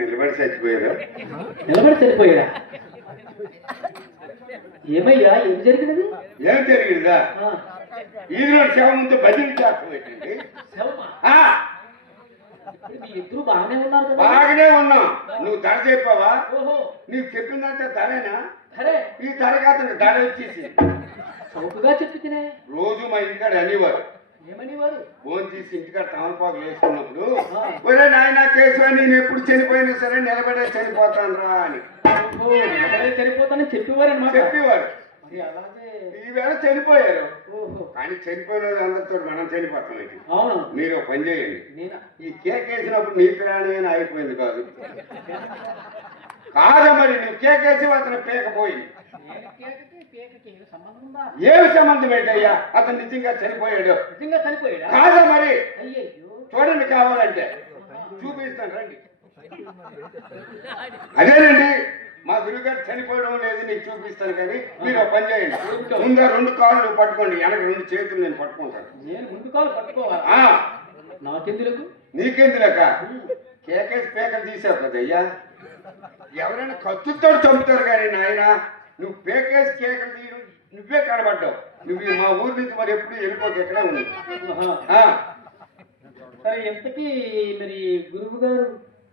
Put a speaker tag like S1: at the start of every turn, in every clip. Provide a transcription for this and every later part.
S1: నిలబడి చచ్చిపోయారు?
S2: నిలబడి చనిపోయాడా? ఏమయ్యా ఏం జరిగినది?
S1: ఏం జరిగిందా? ఈదిలో శవంతో భజన చేస్తాం ఏంటండి
S2: శవమా?
S1: ఆ,
S2: ఇప్పుడు మీ ఇద్దరు బాగానే ఉన్నారు కదా?
S1: బాగానే ఉన్నాం. నువ్వు ధర చెప్పావా? నీకు చెప్పిందంటే ధరేనా? ఈ ధరకు అతను ధర వచ్చేసి
S2: చౌకగా చెప్పితేనే
S1: రోజు మా ఇంటికాడ అనేవారు ఫోన్ తీసి ఇంటికాడ తమలపాకులు వేసుకున్నప్పుడు. ఒరే నాయన కేశవ నేను ఎప్పుడు చనిపోయినా సరే నిలబడే చనిపోతాను రా అని
S2: చనిపోతానని చెప్పేవారు.
S1: చెప్పేవారు ఈవేళ చనిపోయారు.
S2: ఓహో.
S1: కానీ చనిపోయిన అందరితో మనం చనిపోతాం ఇది.
S2: అవును.
S1: మీరు పని చేయండి. ఈ కేక్ వేసినప్పుడు నీ ప్రాణమే అయిపోయింది కాదు. కాదా మరి నువ్వు కేక్ వేసి అతను పేకపోయింది
S2: ఏమి సంబంధం
S1: ఏంటయ్యా? అతను నిజంగా చనిపోయాడు.
S2: నిజంగా చనిపోయాడా?
S1: కాదా మరి? చూడండి కావాలంటే. చూపిస్తాను రండి. అదేనండి మా గురుగారు చనిపోవడం లేదు నీకు చూపిస్తాను కానీ మీరు పని చేయండి. ముందు రెండు కాళ్ళు పట్టుకోండి వెనక రెండు చేతులు నేను పట్టుకుంటాను.
S2: నేను ముందు కాలు పట్టుకోవాలా? నాకెందులకు?
S1: నీకెందులక కేకేసి పేకలు తీసావు కదయ్యా. ఎవరైనా కత్తుతో చంపుతారు కానీ నాయన. నువ్వు పేకేసి కేకలు తీయడం నువ్వే కనబడ్డావు. నువ్వు మా ఊరి నుంచి మరి ఎప్పుడు వెళ్ళిపోక ఎక్కడే ఉంది
S2: సరే ఎంతకీ మరి గురువు గారు?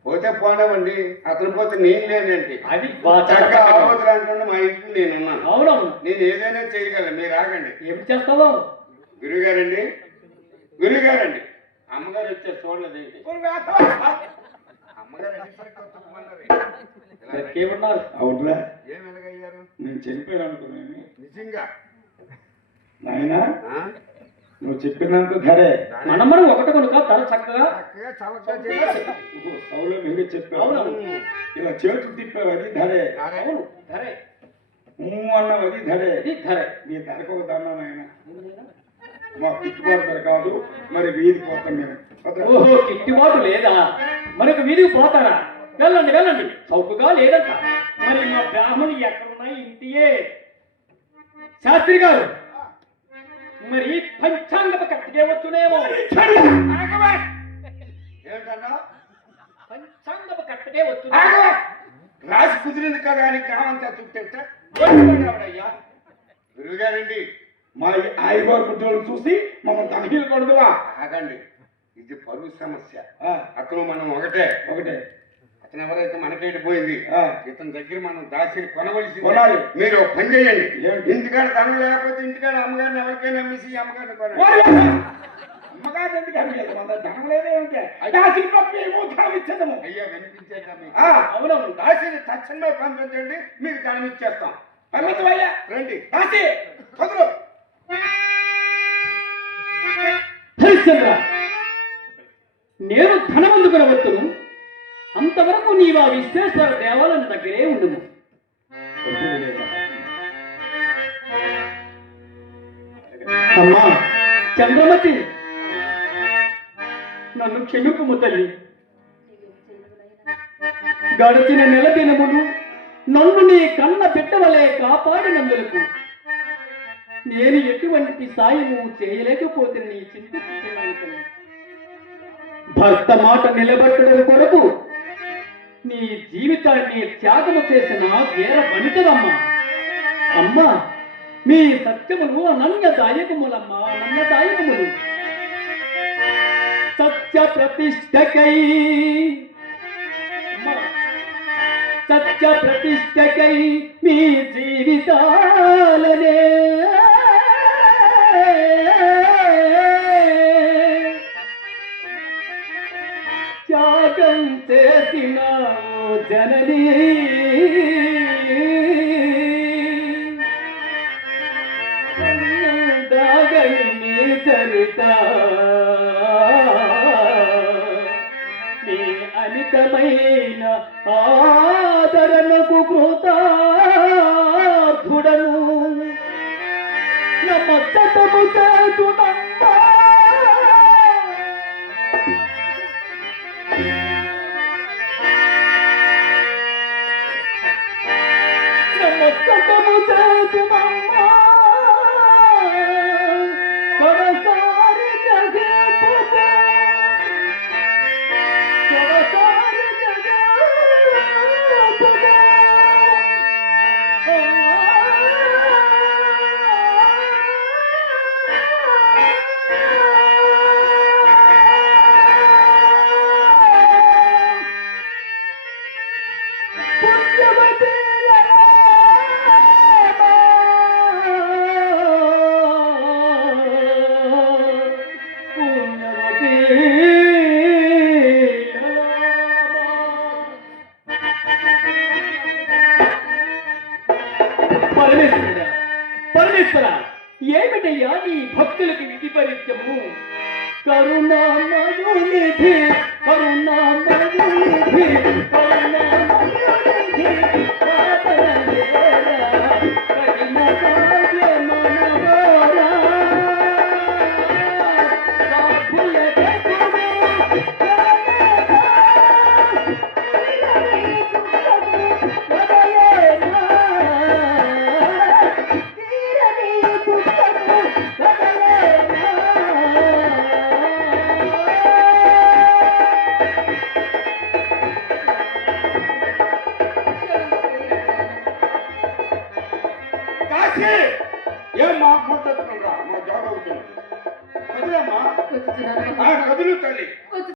S1: పోతే పోనవండి అతను పోతే నేను లేనండి.
S2: అది
S1: చక్కగా ఆవతులు అంటుండే మా ఇంట్లో
S2: అవునవును.
S1: నేను ఏదైనా చేయగలను. మీరు ఆగండి.
S2: ఏం చేస్తావో?
S1: గురుగారండి గురుగారండి అమ్మగారు వచ్చే చూడలేదు ఏంటి అమ్మగారు ఎన్నిసార్లు కొట్టుకోమన్నారు? ఇలా రండి.
S2: ఏమన్నారు
S3: అవుట్రా
S1: ఏం ఎలాగయ్యారు
S3: నేను చనిపోయాను అనుకున్నాను
S1: నిజంగా?
S3: నాయనా
S1: ఆ?
S3: నువ్వు చెప్పినంత ధరే.
S2: మనం మనం ఒకటి కొనుక తల చక్కగా
S3: సౌలో నువ్వే చెప్పావు? ఇలా చేతులు తిప్పావు అది ధరే.
S2: అవును ధరే.
S3: అన్నావు అది ధరే.
S2: ఇది ధరే.
S3: నీ ధరకు ఒక దాన్నా నాయన. మా గిట్టుబాటు ధర కాదు మరి వీధి పోతాం మేము.
S2: ఓహో గిట్టుబాటు లేదా? మరొక వీధికి పోతారా? వెళ్ళండి వెళ్ళండి. చౌకగా లేదంట. మరి మా బ్రాహ్మణి ఎక్కడున్నాయి ఇంటియే. శాస్త్రి గారు మరి పంచాంగప కట్టికే వచ్చునేమో? పంచాంగప కట్టకే వచ్చు?
S1: రాసి కుదిరింది కదా అని కావంతా చుట్టేస్తా గురువుగారండి
S3: మా ఆయిగోరు కుట్రోలు చూసి మమ్మల్ని తనఖీలు కొడదువా
S1: ఆగండి. ఇది పరువు సమస్య. అతను మనం ఒకటే.
S3: ఒకటే.
S1: అతను ఎవరైతే మనకేటి పోయింది.
S3: ఆ,
S1: ఇతని దగ్గర మనం దాసి కొనవలసి
S3: కొనాలి.
S1: మీరు పని చేయండి? ఇంటికాడ ధనం లేకపోతే ఇంటికాడ అమ్మగారిని ఎవరికైనా అమ్మేసి అమ్మగారిని
S3: అమ్మగారు ఎందుకు? మన ధనం లేదే ఉంటే ధనం
S1: అయ్యా మీకు?
S3: ఆ,
S2: అవునవును.
S1: దాసిని తక్షణమే పంపించండి మీకు ధనం ఇచ్చేస్తాం.
S3: పంపించవయ్యా
S1: రండి.
S3: దాసి కుదురు
S2: హరిశ్చంద్ర నేను ధనవంతుకున వచ్చును అంతవరకు నీవు ఆ విశ్వేశ్వర దేవాలయం దగ్గరే ఉండము. అమ్మా చంద్రమతి నన్ను క్షమిపము తల్లి. గడిచిన నెల దినములు నన్ను నీ కన్న బిడ్డవలే కాపాడినందులకు నేను ఎటువంటి సాయము చేయలేకపోతే నీ చింతిస్తున్నాను భర్త మాట నిలబెట్టడం కొరకు జీవితాన్ని త్యాగము చేసిన వీర వనితవమ్మా అమ్మా మీ సత్యములు అనన్యదాయకములమ్మా అనన్యదాయకములు. సత్య ప్రతిష్టకై. సత్య ప్రతిష్టకై మీ జీవితాలనే. చేసినావు జననీ. దాగని చరిత. నీ అనితమైన ఆదరణకు కృతార్థుడను. నమ్మకము చేతునమ్మా నమ్మకము ఏమిటయ్యా నీ భక్తులకి విధి పరిత్యము కరుణామయునిధి కరుణామయునిధి